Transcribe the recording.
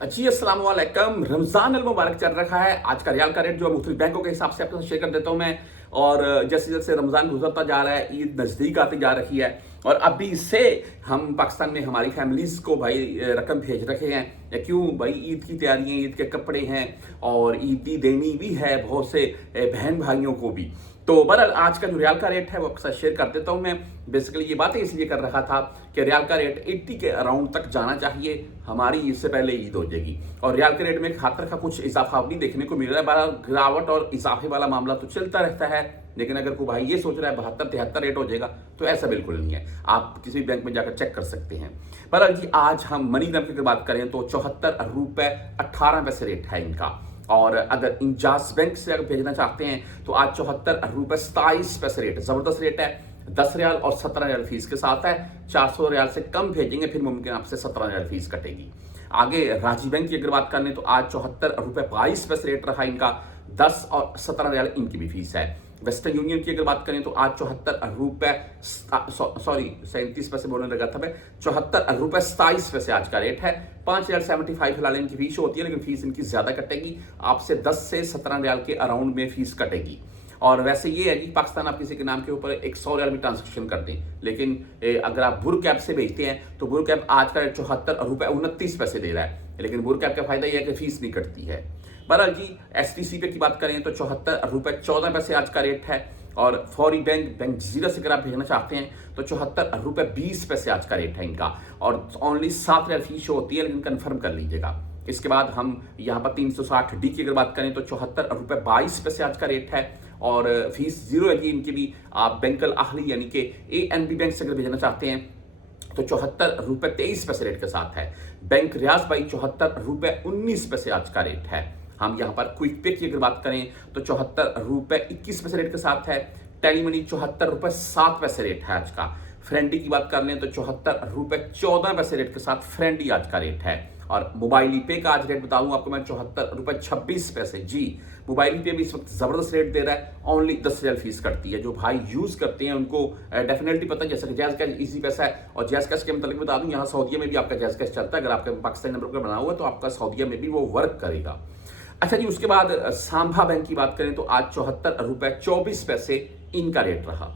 जी अस्सलाम वालेकुम। रमज़ान अल मुबारक चल रहा है। आज का रियाल का रेट जो है मुख्तलिफ बैंकों के हिसाब से आपके साथ शेयर कर देता हूँ मैं। और जैसे जैसे रमज़ान गुजरता जा रहा है, ईद नज़दीक आती जा रही है और अभी से हम पाकिस्तान में हमारी फैमिलीज़ को भाई रकम भेज रखे हैं। क्यों भाई? ईद की तैयारियाँ, ईद के कपड़े हैं और ईदी देनी भी है बहुत से बहन भाइयों को भी। तो बहरहाल आज का जो रियाल का रेट है वो आपके साथ शेयर कर देता हूँ मैं। बेसिकली ये बातें इसलिए कर रहा था कि रियाल का रेट 80 के अराउंड तक जाना चाहिए, हमारी ईद से पहले ईद हो जाएगी। और रियाल के रेट में खातर का कुछ इजाफा भी देखने को मिल रहा है। बहरहाल गिरावट और इजाफे वाला मामला तो चलता रहता है, लेकिन अगर कोई भाई ये सोच रहा है 72-73 रेट हो जाएगा तो ऐसा बिल्कुल नहीं है। आप किसी भी बैंक में जाकर चेक कर सकते हैं। बहरहाल जी आज हम मनी ग्राम की बात करें तो 74 रुपए 18 पैसे रेट है इनका। और अगर इंजाज बैंक से अगर भेजना चाहते हैं तो आज 74 रुपए 27 पैसे रेट, जबरदस्त रेट है। 10 रियाल और 17 रियाल फीस के साथ है। 400 रियाल से कम भेजेंगे फिर मुमकिन आपसे 17 रियाल फीस कटेगी। आगे राजी बैंक की अगर बात करने तो आज 74 रुपए 22 पैसे रेट रहा इनका। 10 और 17 रियाल इनकी भी फीस है। वेस्टर्न यूनियन की अगर बात करें तो आज 74 रुपए 37 पैसे बोलने लगा था मैं। 74 रुपए 27 पैसे आज का रेट है। 5 रियाल 75 फिलहाल इनकी फीस होती है, लेकिन फीस इनकी ज्यादा कटेगी। आपसे 10 से 17 रियाल के अराउंड में फीस कटेगी। और वैसे ये है कि पाकिस्तान आप किसी के नाम के ऊपर 100 रियाल भी ट्रांजेक्शन कर दें, लेकिन अगर आप बुर कैप से भेजते हैं तो बुर कैप आज का 74 रुपए 29 पैसे दे रहा है, लेकिन बुर कैप का फायदा यह है कि फीस नहीं कटती है। बहरहाल जी एसटीसी पे की बात करें तो 74 रुपए 14 पैसे आज का रेट है। और फौरी बैंक जीरो से अगर आप भेजना चाहते हैं तो 74 रुपए 20 पैसे आज का रेट है इनका। और ओनली 7 रियाल फीस होती है, लेकिन कंफर्म कर लीजिएगा। इसके बाद हम यहाँ पर 360 डी की अगर बात करें तो 74 रुपए 22 पैसे आज का रेट है। और फीस जीरो है इनकी भी। आप बैंकल आहली यानी कि एएनबी बैंक से अगर भेजना चाहते हैं तो 74 रुपए 23 पैसे रेट के साथ है। बैंक रियाज भाई 74 रुपए 19 पैसे आज का रेट है। हम यहाँ पर क्विक पे की अगर बात करें तो 74 रुपए 21 पैसे रेट के साथ है। टेली मनी 74 रुपए 7 पैसे रेट है आज का। फ्रेंडी की बात कर लें तो 74 रुपए 14 पैसे रेट के साथ फ्रेंडी आज का रेट है। और मोबाइल पे का आज रेट बता दूं आपको मैं 74 रुपए 26 पैसे। जी मोबाइल पे भी इस वक्त जबरदस्त रेट दे रहा है। ओनली 10 रियाल फीस कटती है। जो भाई यूज करते हैं उनको डेफिनेटली पता है, जैसे कि जैज कैश इजी पैसा है। और जैज कैश के मतलब बता दूं यहाँ सऊदीया में भी आपका जैज कैश चलता है। अगर आपका पाकिस्तानी नंबर पर बना हुआ है तो आपका सऊदीया में भी वो वर्क करेगा। अच्छा जी, उसके बाद सांभा बैंक की बात करें तो आज 74 रुपए 24 पैसे इनका रेट रहा।